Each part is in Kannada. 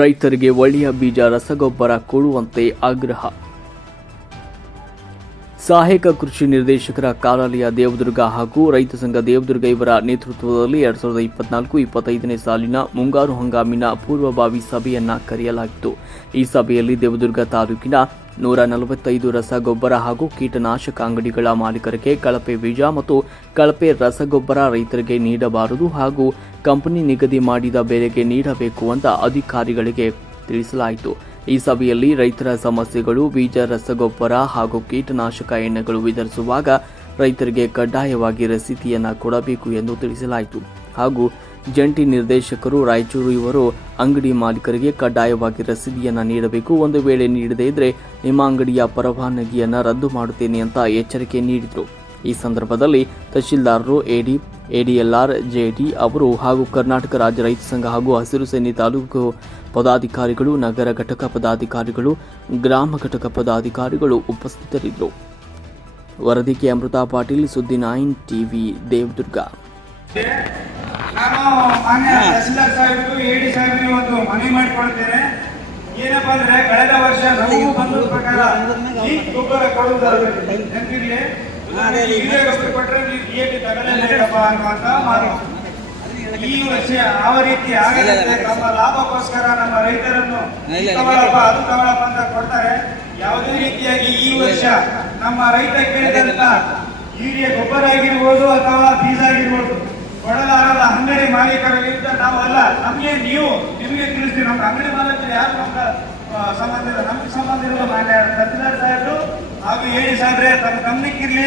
ರೈತರಿಗೆ ಒಳ್ಳೆಯ ಬೀಜ ರಸಗೊಬ್ಬರ ಕೊಡುವಂತೆ ಆಗ್ರಹ. ಸಹಾಯಕ ಕೃಷಿ ನಿರ್ದೇಶಕರ ಕಾರ್ಯಾಲಯ ದೇವದುರ್ಗ ಹಾಗೂ ರೈತ ಸಂಘ ದೇವದುರ್ಗ ಇವರ ನೇತೃತ್ವದಲ್ಲಿ 2024-25ನೇ ಸಾಲಿನ ಮುಂಗಾರು ಹಂಗಾಮಿನ ಪೂರ್ವಭಾವಿ ಸಭೆಯನ್ನ ಕರೆಯಲಾಗಿತ್ತು. ಈ ಸಭೆಯಲ್ಲಿ ದೇವದುರ್ಗ ತಾಲೂಕಿನ 145 ರಸಗೊಬ್ಬರ ಹಾಗೂ ಕೀಟನಾಶಕ ಅಂಗಡಿಗಳ ಮಾಲೀಕರಿಗೆ ಕಳಪೆ ಬೀಜ ಮತ್ತು ಕಳಪೆ ರಸಗೊಬ್ಬರ ರೈತರಿಗೆ ನೀಡಬಾರದು ಹಾಗೂ ಕಂಪನಿ ನಿಗದಿ ಮಾಡಿದ ಬೆಲೆಗೆ ನೀಡಬೇಕು ಅಂತ ಅಧಿಕಾರಿಗಳಿಗೆ ತಿಳಿಸಲಾಯಿತು. ಈ ಸಭೆಯಲ್ಲಿ ರೈತರ ಸಮಸ್ಯೆಗಳು, ಬೀಜ, ರಸಗೊಬ್ಬರ ಹಾಗೂ ಕೀಟನಾಶಕ ಎಣ್ಣೆಗಳು ವಿತರಿಸುವಾಗ ರೈತರಿಗೆ ಕಡ್ಡಾಯವಾಗಿ ರಸೀದಿಯನ್ನು ಕೊಡಬೇಕು ಎಂದು ತಿಳಿಸಲಾಯಿತು. ಹಾಗೂ ಜಂಟಿ ನಿರ್ದೇಶಕರು ರಾಯಚೂರು ಇವರು ಅಂಗಡಿ ಮಾಲೀಕರಿಗೆ ಕಡ್ಡಾಯವಾಗಿ ರಸೀದಿಯನ್ನು ನೀಡಬೇಕು. ಒಂದು ವೇಳೆ ನೀಡದೇ ಇದ್ದರೆ ನಿಮ್ಮ ಅಂಗಡಿಯ ಪರವಾನಗಿಯನ್ನು ರದ್ದು ಮಾಡುತ್ತೇನೆ ಅಂತ ಎಚ್ಚರಿಕೆ ನೀಡಿದರು. ಈ ಸಂದರ್ಭದಲ್ಲಿ ತಹಶೀಲ್ದಾರರು, ಎಡಿಎಲ್ಆರ್, ಜೆಡಿ ಅವರು ಹಾಗೂ ಕರ್ನಾಟಕ ರಾಜ್ಯ ರೈತ ಸಂಘ ಹಾಗೂ ಹಸಿರು ಸೇನೆ ತಾಲೂಕು ಪದಾಧಿಕಾರಿಗಳು, ನಗರ ಘಟಕ ಪದಾಧಿಕಾರಿಗಳು, ಗ್ರಾಮ ಘಟಕ ಪದಾಧಿಕಾರಿಗಳು ಉಪಸ್ಥಿತರಿದ್ದರು. ವರದಿಗೆ ಅಮೃತ ಪಾಟೀಲ್, ಸುದ್ದಿ 9 ಟಿವಿ, ದೇವದುರ್ಗ. ನಾನು ಮಾನ್ಯ ತಹಸೀಲ್ದಾರ್ ಸಾಹೇಬರು, ಎಡಿ ಸಾಹೇಬರಿಗೆ ಒಂದು ಮನವಿ ಮಾಡಿಕೊಳ್ತೇನೆ. ಏನಪ್ಪಾ ಅಂದ್ರೆ ಕಳೆದ ವರ್ಷ ನಮಗೂ ಬಂದ ಪ್ರಕಾರ ಈ ಗೊಬ್ಬರ ಕೊಡುವುದಾಗಲಿ ನೆನಪಿರ್ಲಿ, ಇದೇ ಗೊಬ್ಬರ ಕೊಟ್ಟರೆ ನೀವು ಡಿಎಪಿ ತಗೊಳ್ಳಲೇಬೇಕಪ್ಪ ಅನ್ನುವಂತ ಮಾತು. ಈ ವರ್ಷ ಯಾವ ರೀತಿ ಆಗದಂತೆ ನಮ್ಮ ಲಾಭಕ್ಕೋಸ್ಕರ ನಮ್ಮ ರೈತರನ್ನು ತಗೊಳಪ್ಪ ಅದು ತಗೊಳಪ್ಪ ಅಂತ ಕೊಡ್ತಾರೆ. ಯಾವುದೇ ರೀತಿಯಾಗಿ ಈ ವರ್ಷ ನಮ್ಮ ರೈತ ಕೇಳಿದಂತ ಯೂರಿಯಾ ಗೊಬ್ಬರ ಆಗಿರ್ಬೋದು ಅಥವಾ ಬೀಜ ಆಗಿರ್ಬೋದು ಕೊಡಲಾರದ ಅಂಗಡಿ ಮಾಲೀಕರ ವಿರುದ್ಧ ನಾವಲ್ಲ, ನಿಮಗೆ ತಿಳಿಸ್ತೀವಿ. ನಮ್ಮ ಅಂಗಡಿ ಮಾಲೀಕರು ಯಾರು ನಮ್ಗೆ ಸಂಬಂಧ ಇಲ್ಲ, ನಮ್ಗೆ ಸಂಬಂಧ ಇರುವ ಮಾನ್ಯ ತಹಸೀಲ್ದಾರ್ ಸಾಹೇಬರು ಹಾಗೂ ಹೇಳಿ ಸಾಹೇಬ್ರೆ ತಮ್ಮ ಗಮನಕ್ಕಿರ್ಲಿ.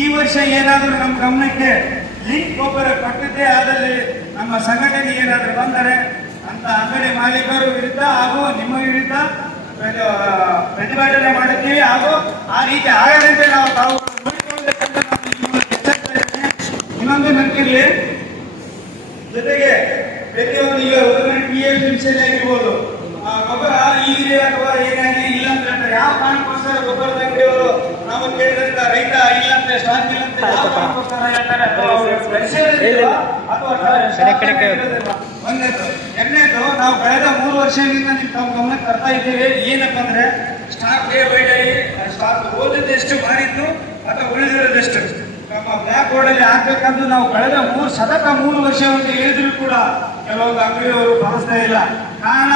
ಈ ವರ್ಷ ಏನಾದರೂ ನಮ್ಮ ಗಮನಕ್ಕೆ ಲಿಂಕ್ ಗೊಬ್ಬರ ಕೊಟ್ಟಿದ್ದೇ ಆದಲ್ಲಿ ನಮ್ಮ ಸಂಘಟನೆ ಏನಾದರೂ ಬಂದರೆ ಅಂತ ಅಂಗಡಿ ಮಾಲೀಕರ ವಿರುದ್ಧ ಹಾಗೂ ನಿಮ್ಮ ವಿರುದ್ಧ ಪ್ರತಿಭಟನೆ ಮಾಡುತ್ತೀವಿ. ಹಾಗೂ ಆ ರೀತಿ ಆಗದಂತೆ ನಾವು ತಾವು ನೋಡಿಕೊಳ್ಳಬೇಕಂತ ಇನ್ನೊಂದು ನೆನಪಿರ್ಲಿ. ಜೊತೆಗೆ ಪ್ರತಿಯೊಂದು ಈಗ ಪಿಎಂಸಿ ಆಗಿರ್ಬೋದು ಗೊಬ್ಬರ ಈಗಿದೆ ಅಥವಾ ಏನಾಗಿ ಇಲ್ಲ ಅಂತ ಹೇಳ್ತಾರೆ. ಯಾವ ಕಾರಣಕ್ಕೋಸ್ಕರ ಗೊಬ್ಬರದ ಅಂಗಡಿಯವರು ನಾವು ಕೇಳಿದಂತ ರೈತ ಇಲ್ಲಂತೆ ಸ್ಟಾಕ್ ಇಲ್ಲಂತೆ ಯಾವ ಕಾರಣಕ್ಕೋಸ್ಕರ ಹೇಳ್ತಾರೆ ಅಥವಾ ಎರಡನೇದು, ನಾವು ಕಳೆದ 3 ವರ್ಷದಿಂದ ತಮ್ಮ ಗಮನಕ್ಕೆ ತರ್ತಾ ಇದ್ದೇವೆ. ಏನಪ್ಪಾ ಅಂದ್ರೆ stock day by day stock ಓದಿದ್ದೆಷ್ಟು ಮಾಡಿದ್ದು ಅಥವಾ ಉಳಿದಿರೋದೆಷ್ಟು ನಮ್ಮ ಬ್ಲ್ಯಾಕ್ ಬೋರ್ಡ್ ಅಲ್ಲಿ ಹಾಕ್ಬೇಕಂತ ನಾವು ಕಳೆದ 3 ವರ್ಷ ಅಂತ ಹೇಳಿದ್ರು ಕೂಡ ಕೆಲವೊಂದು ಅಂಗಡಿಯವರು ಭಾವಿಸ್ತಾ ಇಲ್ಲ. ಕಾರಣ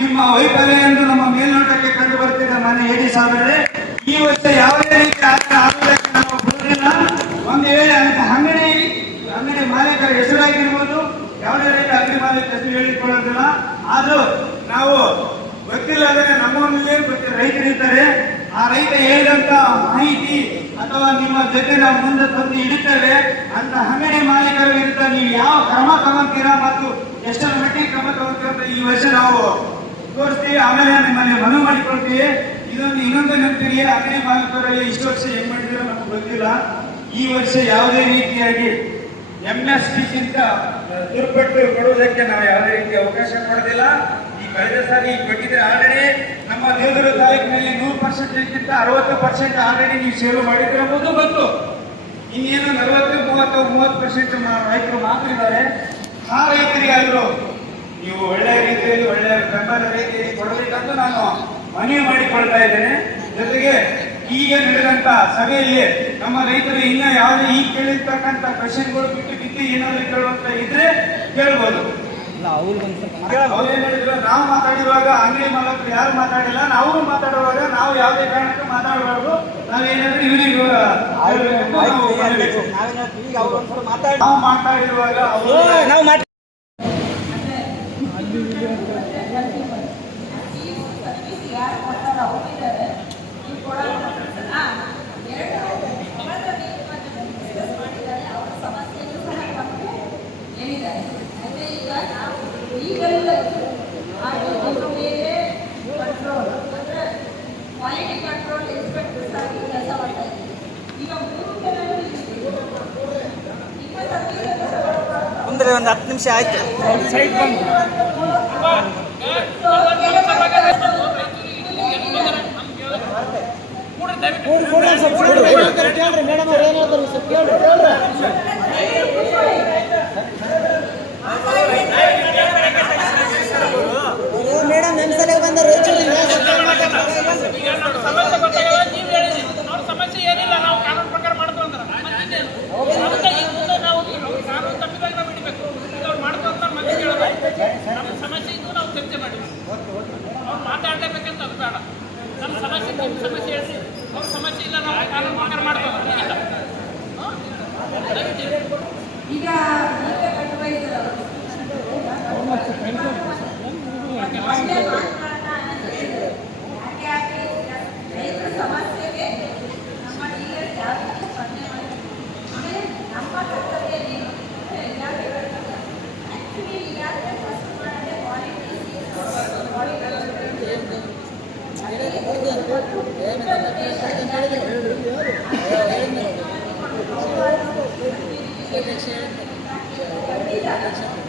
ನಿಮ್ಮ ವೈಫಲ್ಯ ಎಂದು ನಮ್ಮ ಮೇಲ್ನೋಟಕ್ಕೆ ಕಂಡು ಬರ್ತಿದ್ದ ಮನೆ ಎಡಿ ಸಾಹೇಬ್ರೆ. ಈ ವರ್ಷ ಯಾವುದೇ ರೀತಿ ಆಗೋದಕ್ಕೆ ನಾವು ಬರೋದಿಲ್ಲ. ಒಂದು ವೇಳೆ ಅಂಗಡಿ ಮಾಲೀಕರ ಹೆಸರಾಗಿರ್ಬೋದು, ಯಾವುದೇ ರೀತಿ ಅಂಗಡಿ ಮಾಲೀಕರ ಹೆಸರು ಹೇಳಿಕೊಳ್ಳೋದಿಲ್ಲ. ಆದ್ರೂ ನಾವು ಗೊತ್ತಿಲ್ಲದ್ರೆ ನಮ್ಮೊಂದಿಗೆ ರೈತರಿರ್ತಾರೆ. ಆ ರೈತ ಹೇಳಿದಂತ ಮಾಹಿತಿ ಅಥವಾ ನಿಮ್ಮ ಜೊತೆ ನಾವು ಮುಂದೆ ತಂದು ಇಡುತ್ತೇವೆ ಅಂತ ಅಂಗಡಿ ಮಾಲೀಕರ ವಿರುದ್ಧ ನೀವು ಯಾವ ಕ್ರಮ ತಗೊಂತೀರಾ ಮತ್ತು ಎಷ್ಟರ ಮಟ್ಟಿಗೆ ಕ್ರಮ ತಗೊಂತೀರ ಅಂತ ಈ ವರ್ಷ ನಾವು ತೋರಿಸ್ತೀವಿ. ಆಮೇಲೆ ನಿಮ್ಮಲ್ಲಿ ಮನವಿ ಮಾಡಿಕೊಳ್ತೀವಿ. ಇನ್ನೊಂದು ನೆನಪಿಗೆ, ಅಂಗಡಿ ಮಾಲೀಕರು ಇಷ್ಟು ವರ್ಷ ಹೆಂಗ್ ಮಾಡಿದಿರೋ ನಮ್ಗೆ ಗೊತ್ತಿಲ್ಲ. ಈ ವರ್ಷ ಯಾವುದೇ ರೀತಿಯಾಗಿ MSPಗಿಂತ ದುರ್ಪಟ್ಟು ಕೊಡುವುದಕ್ಕೆ ನಾವು ಯಾವುದೇ ರೀತಿ ಅವಕಾಶ ಕೊಡೋದಿಲ್ಲ. ಈ ಕಳೆದ ಸಾರಿ ಕೊಟ್ಟಿದ್ರೆ ಆಲ್ರೆಡಿ ನಮ್ಮ ದೇವದುರ್ಗ ತಾಲೂಕಿನಲ್ಲಿ 100%ಗಿಂತ 60% ಆಲ್ರೆಡಿ ನೀವು ಸೇವೆ ಮಾಡಿದ್ರೆ ಎಂಬುದು ಗೊತ್ತು. ಇನ್ನೇನು 40-30% ರೈತರು ಮಾತ್ರ ಇದ್ದಾರೆ. ಆ ರೈತರಿಗಾದ್ರು ನೀವು ಒಳ್ಳೆಯ ರೀತಿಯಲ್ಲಿ ಒಳ್ಳೆಯ ಬೆಂಬಲ ರೀತಿಯಲ್ಲಿ ಕೊಡಬೇಕಂತ ನಾನು ಮನವಿ ಮಾಡಿಕೊಳ್ತಾ ಇದ್ದೇನೆ. ಜೊತೆಗೆ ಈಗ ನಡೆದಂತ ಸಭೆಯಲ್ಲಿ ನಮ್ಮ ರೈತರು ಇನ್ನ ಯಾವುದೇ ಈಗ ಕೇಳಿರ್ತಕ್ಕಂಥ ಕ್ವಶನ್ಗಳು ಬಿಟ್ಟು ಏನಾದ್ರು ಕೇಳುವಂತ ಇದ್ರೆ ಕೇಳ್ಬೋದು. ನಾವು ಮಾತಾಡಿರುವಾಗ ಅಂಗಡಿ ಮಾಲಕರು ಯಾರು ಮಾತಾಡಿಲ್ಲ, ನಾವು ಮಾತಾಡುವಾಗ ನಾವು ಯಾವುದೇ ಕಾರಣಕ್ಕೂ ಮಾತಾಡಬಾರ್ದು. ನಾವೇನಾದ್ರೂ ಇವರಿಗೆ ನಾವು ಮಾತಾಡಿರುವಾಗ ಒಂದು 10 ನಿಮಿಷ ಆಯ್ತು. ಸೈಡ್ ಬಂದು ಮೇಡಮ್ ಅವ್ರು ಏನು ಹೇಳ್ತಾರೆ ಸ್ವಲ್ಪ ಕೇಳ್ರಿ. ಈಗ ರೈತರ ಸಮಸ್ಯೆಗೆ ನಮ್ಮ ಟೀಚರ್ಸ್ ಯಾವ ರೀತಿ ಸ್ಪಂದನೆ ಮಾಡಿದ್ರು ಆಮೇಲೆ ನಮ್ಮ ಕರ್ತವ್ಯ ಏನು ಆ್ಯಕ್ಚುಲಿ ಈಗಾಗಲೇ ಫಸ್ಟ್ ಮಾಡಿದ್ರೆ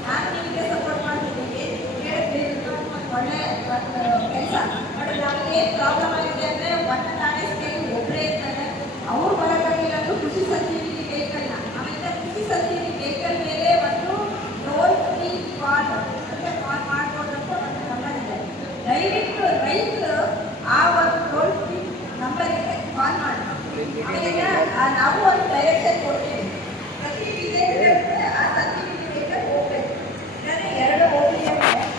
ನಾನು ನಿಮಗೆ ಸಪೋರ್ಟ್ ಮಾಡ್ತಿದ್ದೀನಿ ಒಳ್ಳೆ ಕೆಲಸ ಬಟ್ ನಮಗೆ ಪ್ರಾಬ್ಲಮ್ ಆಗಿದೆ ಅಂದರೆ ಒಟ್ಟು ನಾಳೆ ಸ್ಟೇಟ್ ಒಬ್ಬರೇ ಇರ್ತಾರೆ ಅವ್ರು ಬರೋಕ್ಕಾಗಿಲ್ಲ ಅಂದರೂ ಕೃಷಿ ಸಬ್ಸಿಡಿ ವೆಹಿಕಲ್ನ ಆಮೇಲೆ ಕೃಷಿ ಸಬ್ಸಿಡಿ ವೆಹಿಕಲ್ ಮೇಲೆ ಒಂದು ಟೋಲ್ ಫ್ರೀ ಕಾಲ್ ಅಂದರೆ ಕಾಲ್ ಮಾಡ್ಬೋದಂತ ಒಂದು ನಂಬರ್ ಇದೆ. ದಯವಿಟ್ಟು ರೈತರು ಆ ಒಂದು ಟೋಲ್ ಫ್ರೀ ನಂಬರಿಗೆ ಕಾಲ್ ಮಾಡಿ ಆಮೇಲೆ ನಾವು ಒಂದು ಡೈರೆಕ್ಷನ್ ಕೊಡ್ತೀವಿ. ಪ್ರತಿ ವಿಲೇಜ್ ಆ ಸಬ್ಸಿಡಿ ವೆಹಿಕಲ್ ಹೋಗ್ಬೇಕು. ಇಲ್ಲಾಂದರೆ 2 ಹೋಗ್ಲಿ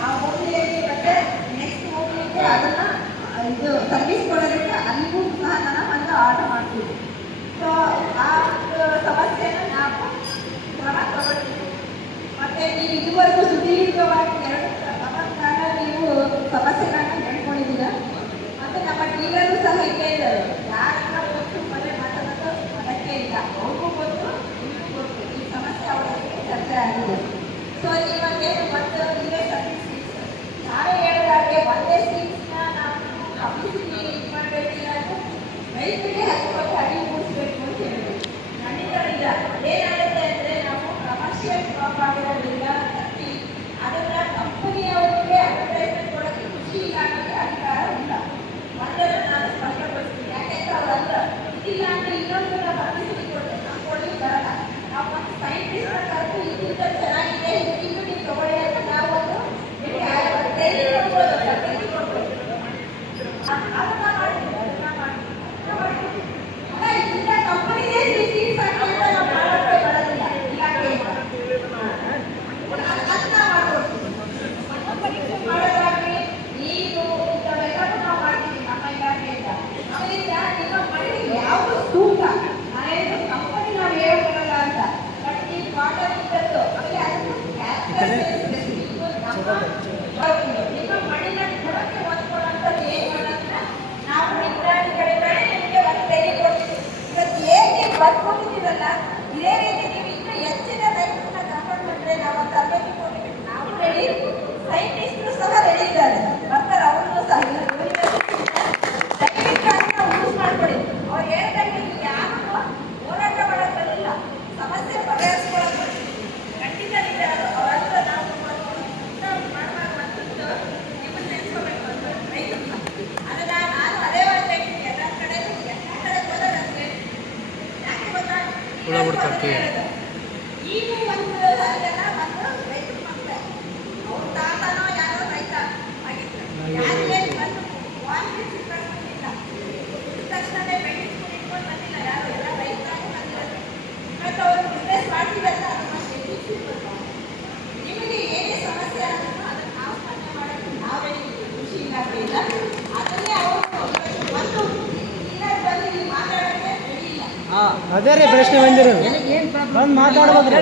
ಆ ಹೋಗ್ಲಿಯಲ್ಲಿ ಮತ್ತೆ ನೆಕ್ಸ್ಟ್ ಹೋಗ್ಲಿಕ್ಕೆ ಅದನ್ನ ಇದು ಸರ್ವಿಸ್ ಕೊಡೋದಕ್ಕೆ ಅಲ್ಲಿಗೂ ಸಹ ನಾವು ಒಂದು ಆರ್ಡರ್ ಮಾಡ್ತೀವಿ. ಸೊ ಆ ಸಮಸ್ಯೆನ ನಾವು ಕ್ರಮ ತಗೊಳ್ತೀವಿ. ಮತ್ತೆ ನೀವು ಇದುವರೆಗೂ ಸುದೀರ್ಘವಾಗಿ 2 ಸಮಸ್ಯೆನ ನೀವು ಸಮಸ್ಯೆಗಳನ್ನ ಹೇಳ್ಕೊಂಡಿದ್ದೀರ. ಮತ್ತೆ ನಮ್ಮ ಟೀಲರು ಸಹ ಇಲ್ಲೇ ಇದ್ದಾರೆ. ಯಾರನ್ನ ಗೊತ್ತು ಮನೆ ಮಾತಾಡೋದು ಅದಕ್ಕೆ ಇಲ್ಲ, ಅವ್ರಿಗೂ ಗೊತ್ತು ನಿಮಗೂ ಗೊತ್ತು ಈ ಸಮಸ್ಯೆ ಅವರಿಗೆ ಚರ್ಚೆ ಆಗಿದೆ. ಸೊ ಇವಾಗೇನು ಒಂದು ಇಲ್ಲೇ ಸರ್ವಿಸ್ ನಾವೇ ಹೇಳಿದಾಗೆ ಒಂದೇ ಸೀಟ್ಸ್ನ ನಾವು ಪಬ್ಲಿಸಿಟಿ ಇದು ಮಾಡಬೇಕಿಲ್ಲ, ರೈತರಿಗೆ 10 ಅಡಿ ಮೂಡಿಸ್ಬೇಕು ಅಂತ ಹೇಳಿದ್ರು. ನನ್ನಿಂದ ಅದೇನಾಗುತ್ತೆ ಅಂದರೆ ನಾವು ಕಮರ್ಷಿಯಲ್ ಕ್ರಾಪ್ ಆಗಿರೋದ್ರಿಂದ ತಪ್ಪಿ ಅದನ್ನು ಕಂಪನಿಯವರಿಗೆ ಅಡ್ವರ್ಟೈಸ್ಮೆಂಟ್ ಕೊಡೋಕ್ಕೆ ಕೃಷಿ ಇಲಾಖೆಗೆ ಅಧಿಕಾರ ಇಲ್ಲ. ಒಂದನ್ನು ನಾನು ಸ್ಪಷ್ಟಪಡಿಸ್ತೀನಿ. ಯಾಕೆಂದ್ರೆ ಅವರಲ್ಲ ಇದಿಲ್ಲ ಅಂದರೆ ಇನ್ನೊಂದು ನಾವು ಪಬ್ಲಿಸಿಟಿ ಕೊಡ್ತೀವಿ, ನಾವು ಕೊಡಲಿಕ್ಕೆ ಬರಲ್ಲ. ನಾವು ಒಂದು ಸೈಂಟಿಸ್ಟ್ನ ಕರೆದು ಇದರಿಂದ ಚೆನ್ನಾಗಿದೆ ಇದರಿಂದ ನೀವು ತಗೊಳ್ಳಿ ಅಂತ ನಾವು ಒಂದು ಟ್ರೈನಿಂಗ್ ಕೊಡ್ಬೋದು, ತರಬೇತಿ ಕೊಡ್ಬೋದು. ಅದನ್ನ ಮಾಡ್ತೀವಿ, ಅಲ್ಲ ಇದರಿಂದ ಕಂಪನಿಗೆ ಸೀಟ್ಸ್ ಹಾಕಿ ಅಂತ ನಾವು ಮಾಡೋಕ್ಕೆ ಬರೋದಿಲ್ಲ ಇಲಾಖೆಯಿಂದ. ಅದನ್ನ ಮಾಡ್ಕೊಡ್ತೀವಿ. ಮಾಡೋದಾಗಲಿ ನೀರು ಇಂಥವೆಲ್ಲವೂ ನಾವು ಮಾಡ್ತೀವಿ ನಮ್ಮ ಇಲಾಖೆಯಿಂದ. ಆಮೇಲಿಂದ ನಿಮ್ಮ ಮನೆಗೆ ಯಾವುದು ಸೂಕ್ತ ಮನೆಯಲ್ಲಿ ಕಂಪನಿ ನಾವು ಹೇಳ್ಕೊಡಲ್ಲ ಅಂತ ಬಟ್ ಈ ವಾಟರ್ ಇದ್ದದ್ದು ಆಮೇಲೆ ಅದನ್ನು ನಿಮ್ಮ ಮಣ್ಣಿನ ಗುಣಕ್ಕೆ ಹೊಂದ್ಕೊಳ್ಳೋಂಥದ್ದು ಏನು ಮಾಡೋದನ್ನ ನಾವು ವಿಜ್ಞಾನಿಗಳಿಂದ ನಿಮಗೆ ಒಂದು ಟ್ರೈನಿಂಗ್ ಕೊಡ್ತೀವಿ. ಇವತ್ತು ಹೇಗೆ ಬರ್ಕೊಂಡಿದ್ದೀರಲ್ಲ ಇದೇ ರೀತಿ ನೀವು ಇನ್ನೂ ಹೆಚ್ಚಿನ ರೈತರನ್ನ ಕರ್ಕೊಂಡು ಬಂದರೆ ನಾವು ಒಂದು ತರಬೇತಿ ಕೊಡ್ಬೇಕು. ನಾವು ರೆಡಿ, ಸೈಂಟಿಸ್ಟರು ಸಹ ರೆಡಿ ಇದ್ದಾರೆ, ಬರ್ತಾರೆ ಅವ್ರನ್ನೂ ಸಹ ದಯವಿಟ್ಟು ಅದನ್ನ ಯೂಸ್ ಮಾಡ್ಕೊಳ್ಳಿ. ಅವ್ರು ಹೇಳ್ದಂಗೆ ನೀವು ಯಾರು ಹೋರಾಟ ಮಾಡೋಕ್ಕೆ ಬರಲಿಲ್ಲ, ಸಮಸ್ಯೆ ಬಗೆಹರಿಸ್ಕೊಳ್ಳೋಕೆ ಬರ್ತೀವಿ ಖಂಡಿತ ಇದೆ. ಅವರೆಲ್ಲ ನಾವು ಮಾಡುವಂಥದ್ದು ನಿಮ್ಮನ್ನು ನೆನೆಸ್ಕೋಬೇಕು ಅಂತ ರೈತರನ್ನ. ಅದನ್ನ ನಾನು ಅದೇ ಒಂದು ಹೇಳ್ತೀನಿ, ಎಲ್ಲ ಕಡೆ ಹೋಗೋದಂದ್ರೆ ಯಾಕೆ ಗೊತ್ತಾ ಈಗ ಒಂದು ಜನ ಒಂದು ರೈತರ ಮಕ್ಕಳೇ ಅವ್ರ ತಾತನೋ ಯಾರೋ ರೈತ ಆಗಿದ್ರು. ಯಾರಿಗೆ ಬಂದು ವಾಲ್ಮೀಕಿ ಸಿಕ್ಕಿಲ್ಲ ತಕ್ಷಣವೇ ಬೆಂಗಳೂರು ಇಟ್ಕೊಂಡು ಬಂದಿಲ್ಲ ಯಾರು, ಎಲ್ಲ ರೈತರಾಗಿ ಬಂದಿರೋದು. ಮತ್ತು ಅವರು ಬಿಸ್ನೆಸ್ ಮಾಡ್ತಿರಲ್ಲ ಅದನ್ನು ಶಕ್ತಿಸಿರ್ಬೇಕು. ನಿಮಗೆ ಏನೇ ಸಮಸ್ಯೆ ಆದರೂ ಅದನ್ನು ನಾವು ಸ್ಪಂದನೆ ಮಾಡೋಕ್ಕೆ ನಾವೇ ಕೃಷಿ ಇಲಾಖೆಯಿಂದ ಅದನ್ನೇ ಅವರು ಒಂದು ಇಲಾಖೆ ಬಂದು ಇಲ್ಲಿ ಮಾತಾಡೋಕ್ಕೆ ರೆಡಿ ಇಲ್ಲ. ಅದೇ ರೀ ಪ್ರಶ್ನೆ ಬಂದಿರೋದು ಬಂದು ಮಾತಾಡ್ಬೋದ್ರಿ.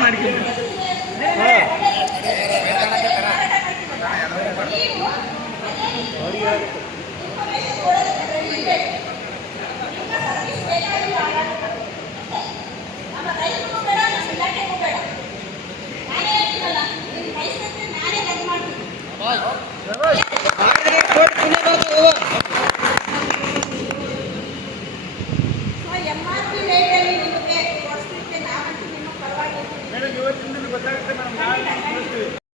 ಮಾಡಿದ್ದೀನಿ